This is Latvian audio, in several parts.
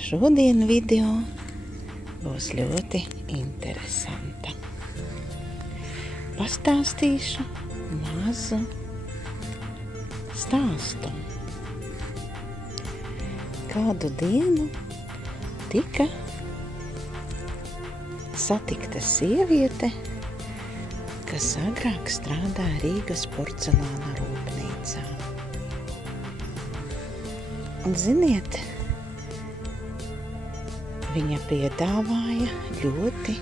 Šodien video būs ļoti interesanta. Pastāstīšu mazu stāstu. Kādu dienu tika satikta sieviete, kas agrāk strādāja Rīgas porcelāna rūpnīcā. Un ziniet, viņa piedāvāja ļoti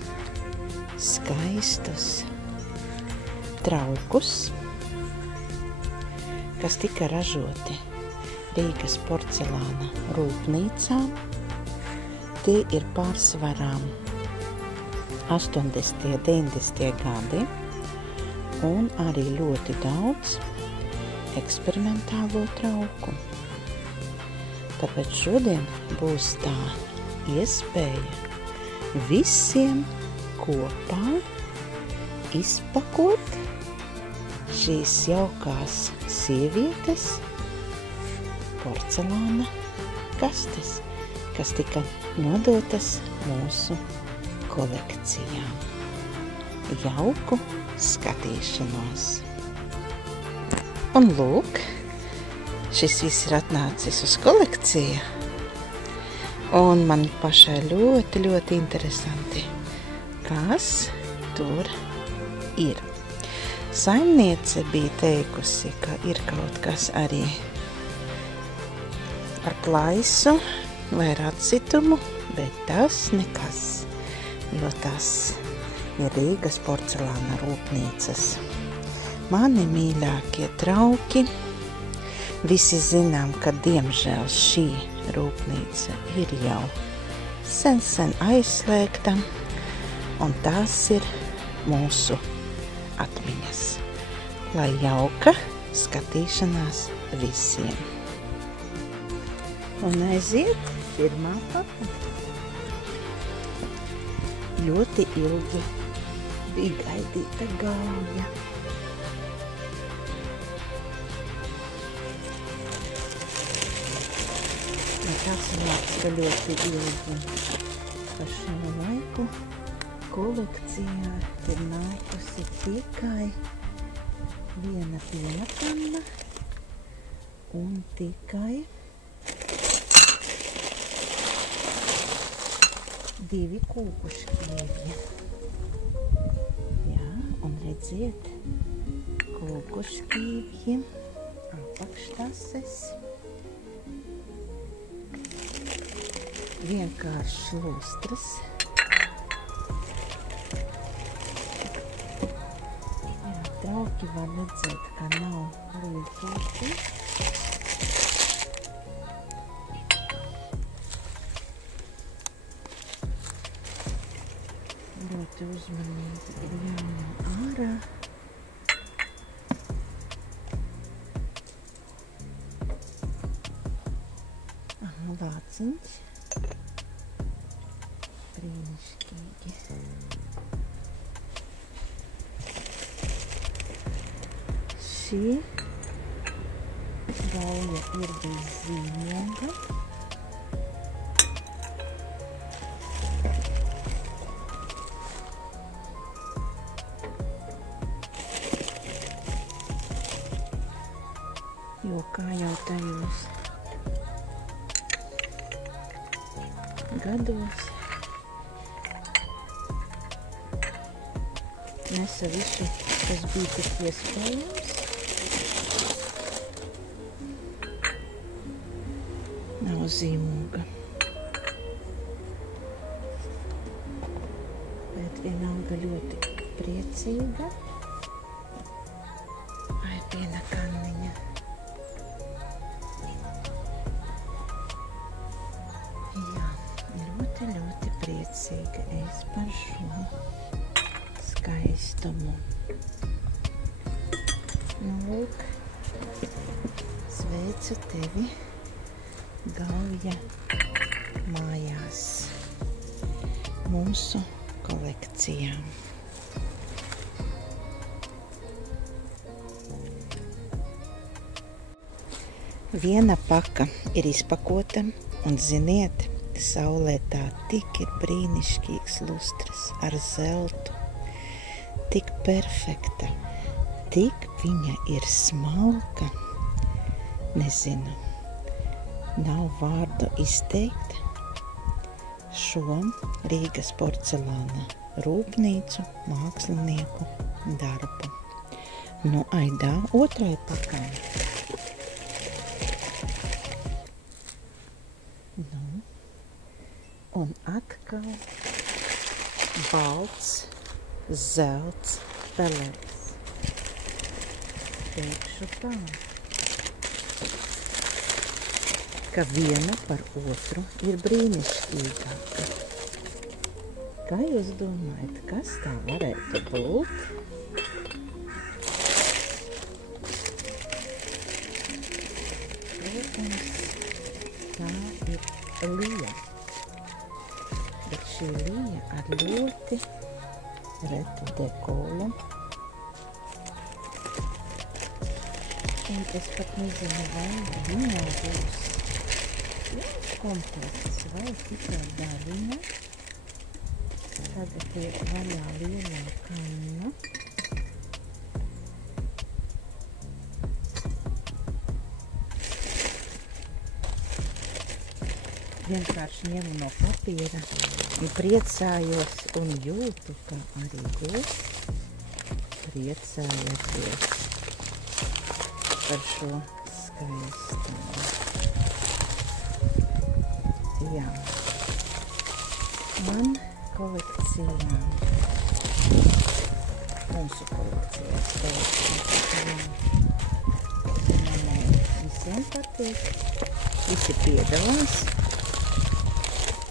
skaistus traukus, kas tika ražoti Rīgas porcelāna rūpnīcā. Tie ir pārsvarā 80. 90. gadi un arī ļoti daudz eksperimentālo trauku. Tāpēc šodien būs tā iespēja visiem kopā izpakot šīs jaukās sievietes porcelāna kastes, kas tika nodotas mūsu kolekcijā. Jauku skatīšanos! Un lūk, šis viss ir atnācis uz kolekciju, un man pašai ļoti, ļoti interesanti, kas tur ir. Saimniece bija teikusi, ka ir kaut kas arī ar plaisu vai ar atcitumu, bet tas nekas, jo tas ir Rīgas porcelāna rūpnīcas. Mani mīļākie trauki. Visi zinām, ka diemžēl šī rūpnīca ir jau sen aizslēgta, un tās ir mūsu atmiņas. Lai jauka skatīšanās visiem! Un aiziet pirmā papa. Ļoti ilgi bija gaidīta gauja. Tas vārds, ka ļoti ilgi par šo laiku kolekcijā ir nākusi tikai viena piena kanna un tikai 2 kūkušķīvji. Jā, un redziet, kūkušķīvji, apakštases, vienkārši lustras. Jā, trauki var redzēt, ka nav līdzīgi. Ļoti uzmanīgi ir jāņem ārā. Vāciņš. Brīnišķīgi. Šī gauja ir bez zīmoga. Jo kā jau tajos gados nesa visu, kas bija tik iespējams. Nav zīmoga. Bet vienalga ļoti priecīga. Vai piena kanniņa. Jā, ļoti priecīga es par šo skaistumu. Nu, lūk, sveicu tevi gauja mājās mūsu kolekcijā. Viena paka ir izpakota, un ziniet, saulē tā tik ir brīnišķīgs lustras ar zeltu, tik perfekta, tik viņa ir smalka. Nezinu, nav vārdu izteikt šo Rīgas porcelāna rūpnīcu mākslinieku darbu. Nu, aidā otrai pakaļ. Nu, un atkal balts, zelts pelēks. Teikšu tā, ka viena par otru ir brīnišķīgāka. Kā jūs domājat, kas tā varētu būt? Protams, tā ir lija. Bet šī lija ar ļoti retu dekolu. Un es pat nezinu, vai viņā būs komplekts vai tikai daļiņa. Tagad tiek vaļā lielā kanna. Vienkārši ņemu no papīra un priecājos un jūtu, ka arī jūs priecājaties par šo skaistumu. Jā, man kolekcijā, mūsu kolekcijā, visiem patīk, visi piedalās.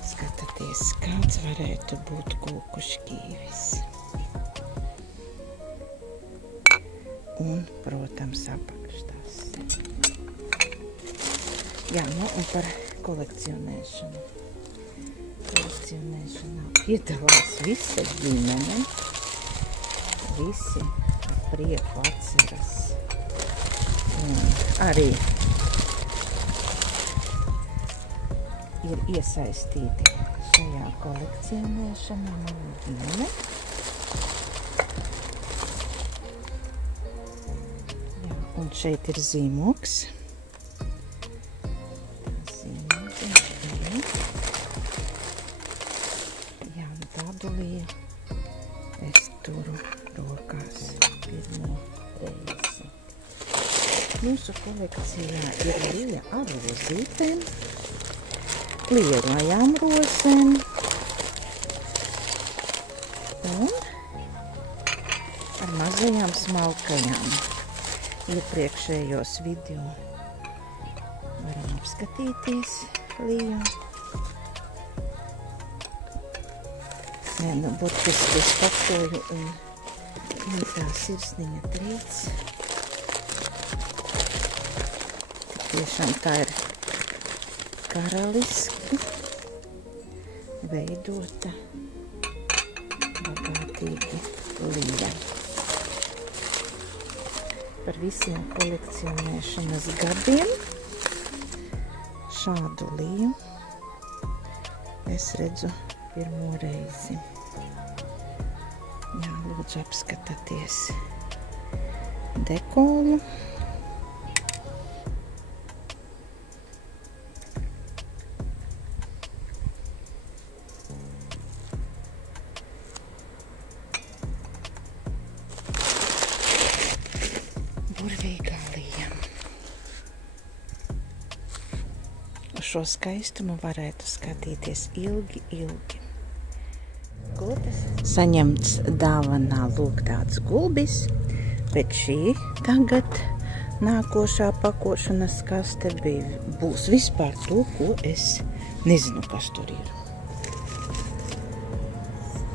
Skatāties, kāds varētu būt kūku šķīvis. Un, protams, apakštās. Jā, nu un par kolekcionēšanu. Kolekcionēšanā piedalās visa ģimene. Visi ar prieku atceras. Un arī ir iesaistīti šajā kolekcionēšanā mana ģimene. Jā, un šeit ir zīmogs. Es turu rokās pirmo reizi. Mūsu kolekcijā ir lija ar rozītēm, lielajām rozēm un ar mazajām smalkajām. Iepriekšējos video varam apskatīties liju. Nē, nu, burtiski es pakoju un tā sirsniņa trīc. Tiešām tā ir karaliski veidota bagātīgi lija. Par visiem kolekcionēšanas gadiem šādu liju es redzu pirmo reizi. Jā, lūdzu apskatāties dekolu. Burvīgā lija. Uz šo skaistumu varētu skatīties ilgi, ilgi. Saņemts dāvanā lūk tāds gulbis, bet šī tagad nākošā pakošanas kaste būs vispār to, ko es nezinu, kas tur ir.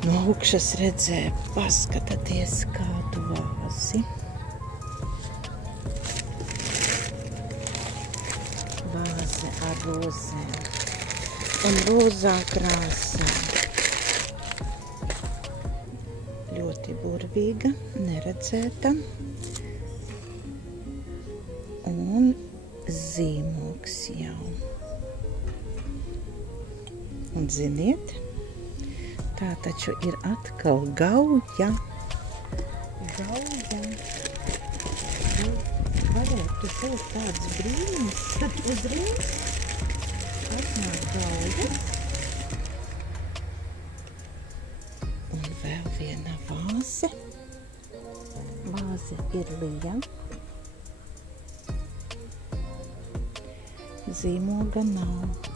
No augšas redzēju, paskatāties kādu vāzi. Vāze ar rozēm un rozā krāsā. Ļoti burvīga, neredzēta. Un zīmogs jau. Un ziniet, tā taču ir atkal gauja. Gauja. Varētu būt tāds brīnums, kad uzreiz atnāk gauja. Un vēl viena vāze. Vāze ir Lija. Zīmoga nav.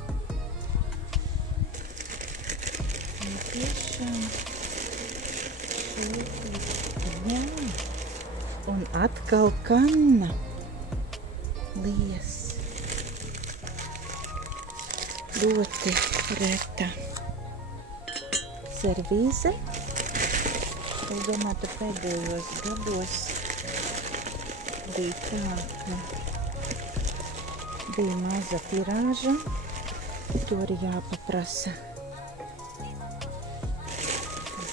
Tiešām šeit ir, jā. Un atkal kanna. Lijas. Ļoti reta. Servīze. Es domāju, pēdējos gados bija tā, ka bija maza tirāža. To arī jāpaprasa.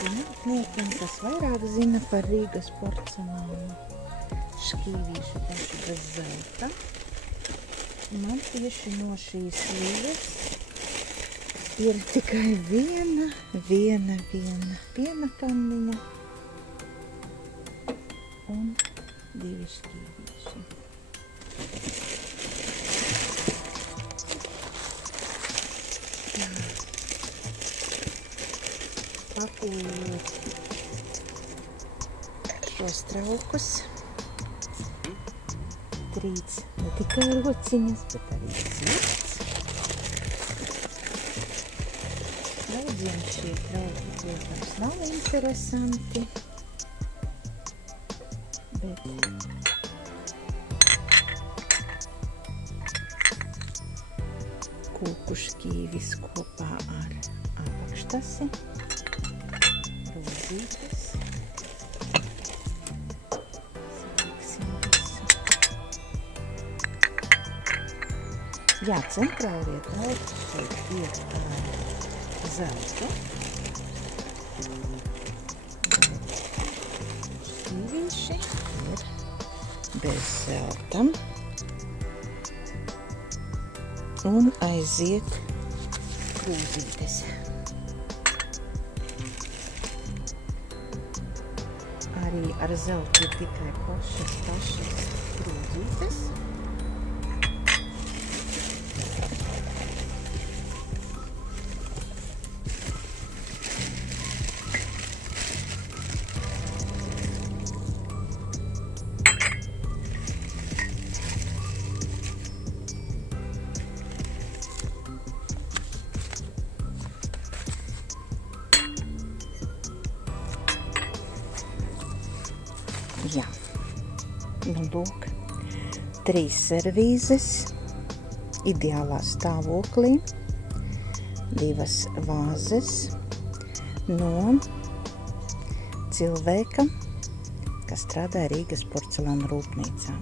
Zinātniekiem, kas vairāk zina par Rīgas porcelānu, šķīvīšu pašu bez zelta. Man tieši no šīs Lijas ir tikai viena kanniņa un 2 šķīvīši. Pakojot šos traukus, trīc ne tikai rociņas, bet arī sirds. Daudziem šie trauki, protams, nav interesanti, bet kūku šķīvis kopā ar apakštasi. Rozītes. Saliksim visu. Jā, centrālie trauki šeit ir zelta. Šķīvīši ir bez zelta. Un aiziet krūzītes. Arī ar zeltu ir tikai pašas krūzītes. Jā, nu lūk, 3 servīzes, ideālā stāvoklī, 2 vāzes no cilvēka, kas strādā Rīgas porcelāna rūpnīcā.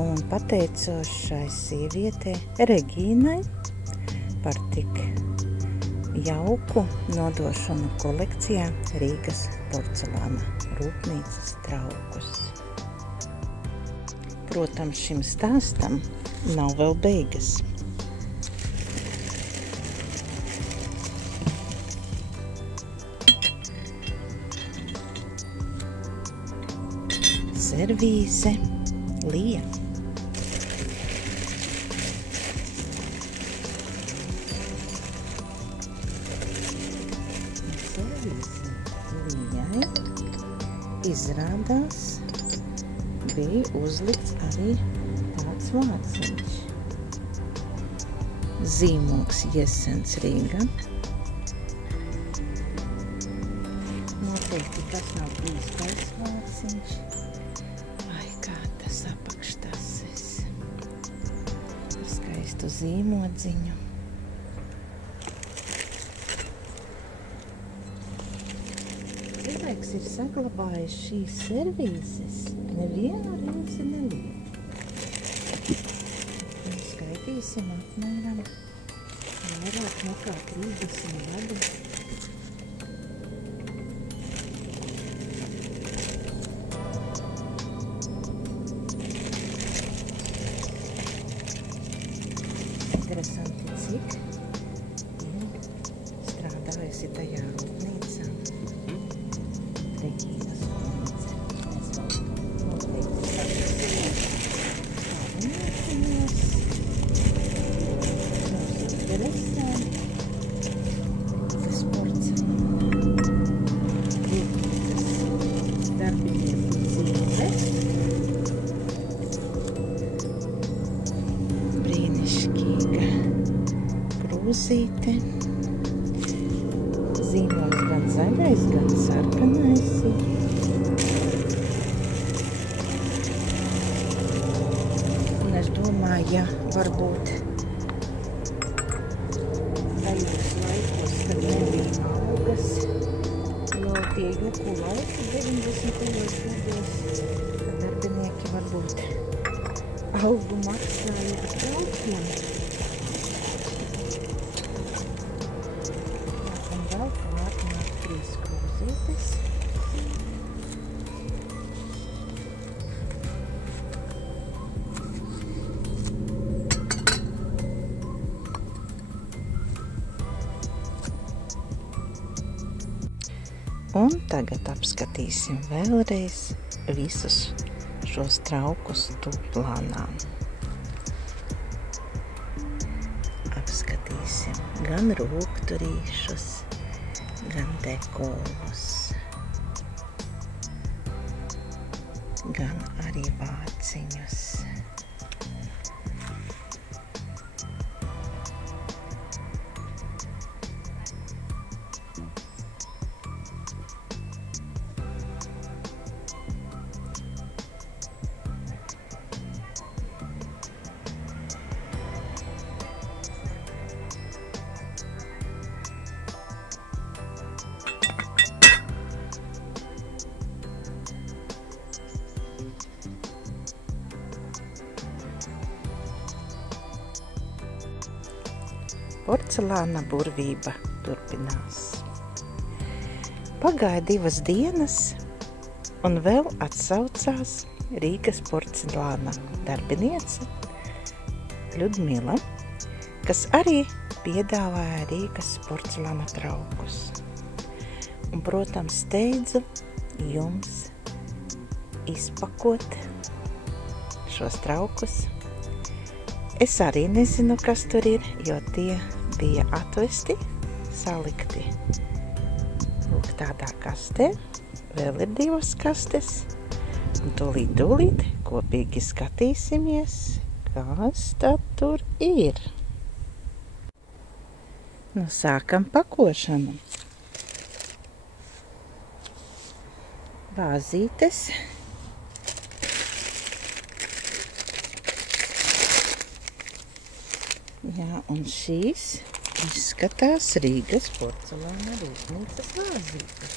Un pateicos šai sievietei Regīnai par tik jauku nodošanu kolekcijā Rīgas porcelāna rūpnīcas traukus. Protams, šim stāstam nav vēl beigas. Servīze Lija. Servīze Lijai izrādās bija uzlikts arī tāds vārciņš. Zīmogs Jesens Rīga. Noteikti tas nav īstais vārciņš. Ai, kā tas apakštases. Ar skaistu zīmodziņu. Cilvēks ir saglabājis šīs servīzes nevienu reizi neliet. Skaitīsim apmēram vairāk nekā 30 gadu. Interesanti, cik ir esi tajā rūpnīcā. Reģīnas kundze. Mēs vēl noteikti sapratīsim. Paviniekamies. Mums interesē. Rīgas porcelāna. Rīgas darbinieku dzīve. Brīnišķīga krūzīte. Zīmols gan zaļais, gan sarkanais ir. Un es domāju, ja varbūt tajos laikos, kad nebija algas, jau tie juku laiki 90. gados, kad darbinieki varbūt algu maksāja ar traukiem. Un tagad apskatīsim vēlreiz visus šos traukus tūplānā. Apskatīsim gan rūkturīšus, gan dekolus, gan arī vāciņus. Porcelāna burvība turpinās. Pagāja 2 dienas, un vēl atsaucās Rīgas porcelāna darbiniece Ļudmila, kas arī piedāvāja Rīgas porcelāna traukus. Un, protams, steidzu jums izpakot šos traukus. Es arī nezinu, kas tur ir, jo tie bija atvesti, salikti. Lūk, tādā kastē. Vēl ir 2 kastes. Un tūlīt kopīgi skatīsimies, kas tad tur ir. Nu, sākam pakošanu. Vāzītes. Jā, un šīs izskatās Rīgas porcelāna rūpnīcas vāzītes.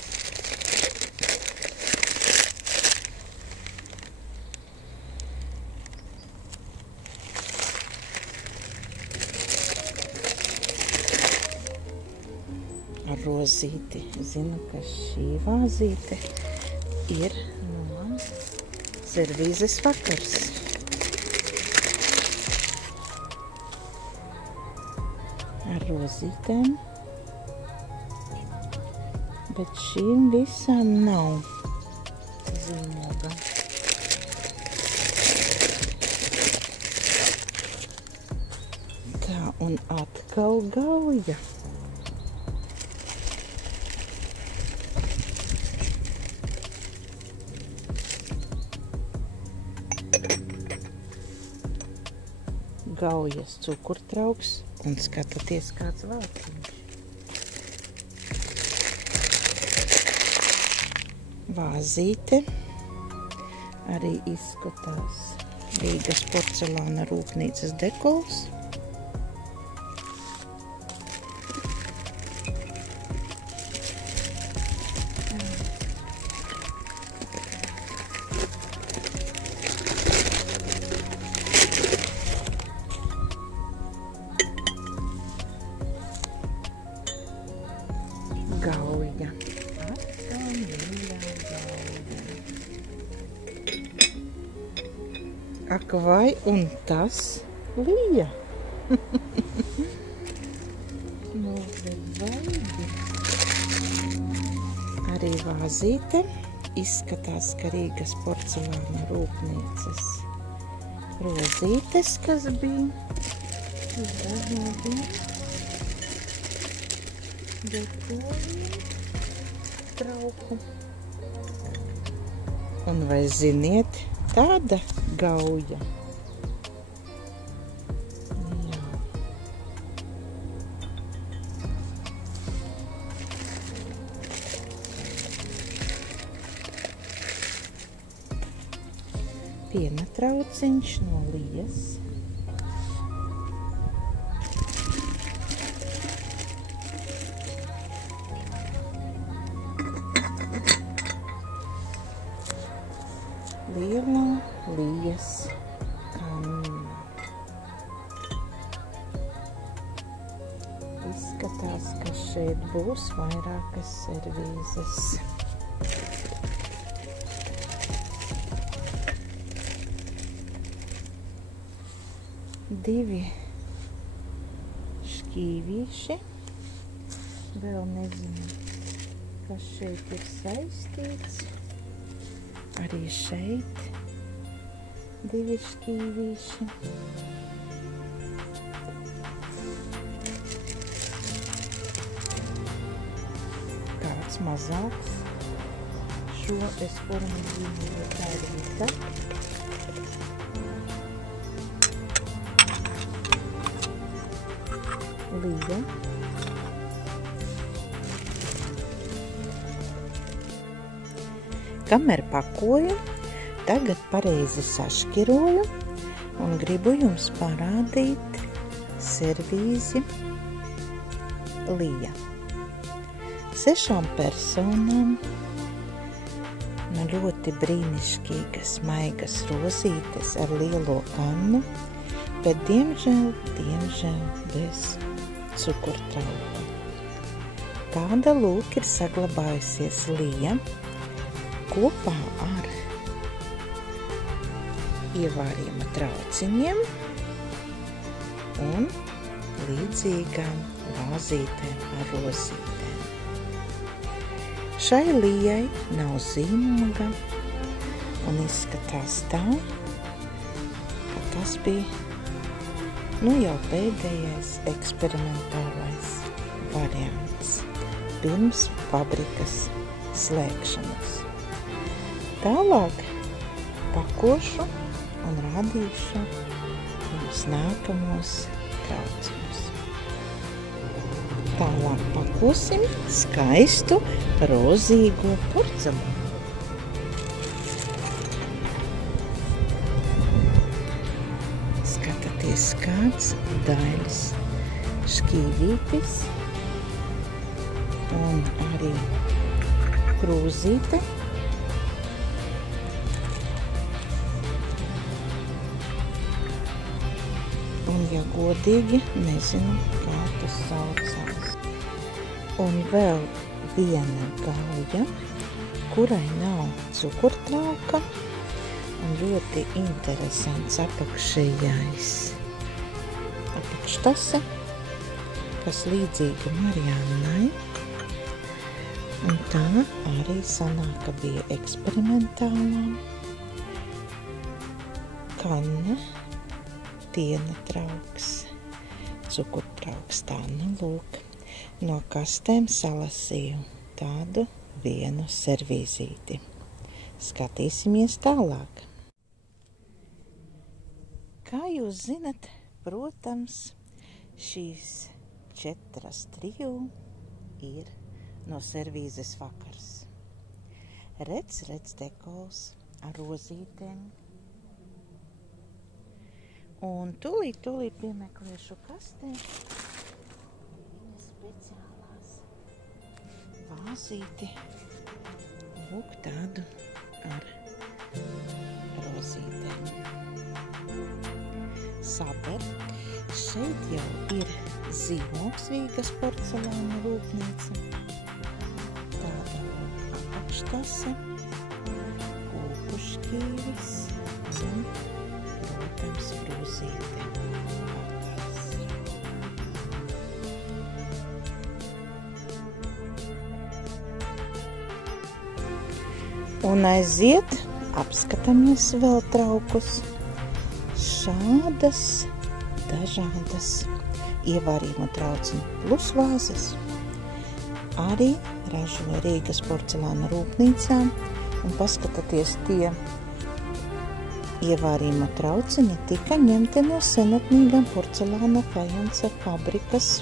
Ar rozīti. Zinu, ka šī vāzīte ir no servīzes vakars. Ar rozītēm, bet šīm visām nav zīmoga. Tā, un atkal gauja. Gaujas cukurtrauks. Un skatieties, kāds vāciņš. Vāzīte arī izskatās Rīgas porcelāna rūpnīcas dekols. Gauja. Atkal mīļā gauja. Ak, vai un tas lija? Nu, bet baigi. arī vāzīte. Izskatās, ka Rīgas porcelāna rūpnīcas rozītes, kas bija uz dažādiem dekoriem, trauku. Un vai ziniet, tāda gauja. Jā. Piena trauciņš no Lijas. Liela Lijas kanna. Izskatās, ka šeit būs vairākas servīzes. Divi šķīvīši. Vēl nezinu, kas šeit ir saistīts. Arī šeit divi šķīvīši. Kāds mazāks. Šo es formulēju tā rīta. Lija. Kamēr pakoju, tagad pareizi sašķiroju un gribu jums parādīt servīzi Lija. 6 personām ļoti brīnišķīgas, maigas rozītes ar lielo kannu, bet diemžēl bez cukurtrauka. Tāda lūk ir saglabājusies Lija kopā ar ievārījuma trauciņiem un līdzīgām vāzītēm ar rozītēm. Šai Lijai nav zīmoga un izskatās tā, ka tas bija jau pēdējais eksperimentālais variants pirms fabrikas slēgšanas. Tālāk pakošu un rādīšu jums nākamos trauciņus. Tālāk pakosim skaistu rozīgo porcelānu. Skatāties, kāds daļas šķīvītis un arī krūzīte. Un, ja godīgi, nezinu, kā tas saucās. Un vēl viena gauja, kurai nav cukurtrauka un ļoti interesants apakšējais apakštase, kas līdzīga Mariannai. Un tā arī sanāka bija eksperimentālā kanna, piena trauks, cukurtrauks, tā lūk. No kastēm salasīju tādu vienu servīzīti. Skatīsimies tālāk. Kā jūs zinat, protams, šīs 4 triju ir no servīzes vakars. Redz dekols ar rozītēm. Un tūlīt piemeklēšu kastē viņa speciālās vāzīti. Lūk, tādu ar rozītēm. Saber, šeit jau ir zīmogs Rīgas porcelāna rūpnīca. Tāda apakštase, kūku šķīvis un, protams, rozīte. Un aiziet, apskatāmies vēl traukus. Šādas dažādas ievārījuma trauciņu plus vāzes arī ražoja Rīgas porcelāna rūpnīcā. Un paskatieties, tie ievārījuma trauciņi tika ņemti no senatnīgām porcelāna fajansa fabrikas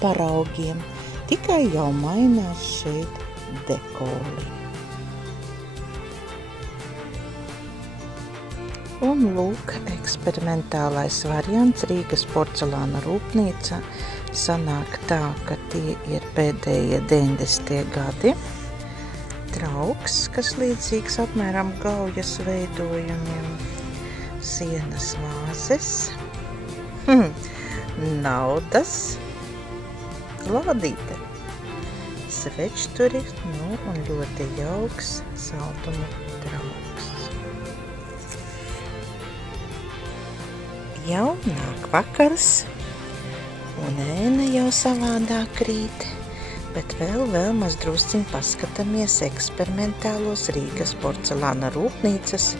paraugiem. Tikai jau mainās šeit dekori. Un lūk, eksperimentālais variants Rīgas porcelāna rūpnīca. Sanāk tā, ka tie ir pēdējie 90. gadi. Trauks, kas līdzīgs apmēram gaujas veidojumiem. Sienas vāzes. Naudas. Lādīte. Svečturi, un ļoti jauks saldumu trauks. Jau nāk vakars, un ēna jau savādāk krīt, bet vēl maz drusciņ paskatāmies eksperimentālos Rīgas porcelāna rūpnīcas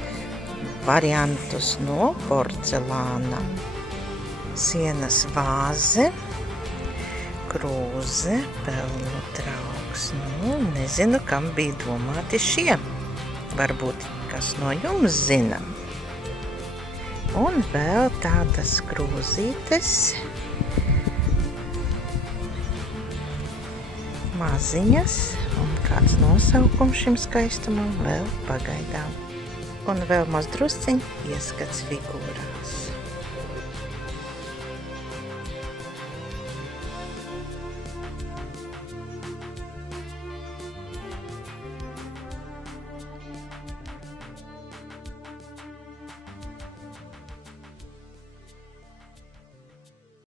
variantus no porcelāna. Sienas vāze, krūze, pelnu trauks. Nezinu, kam bija domāti šie. Varbūt kas no jums zina. Un vēl tādas krūzītes, maziņas, un kāds nosaukums šim skaistumam vēl pagaidām. Un vēl maz drusciņ ieskats figūrās.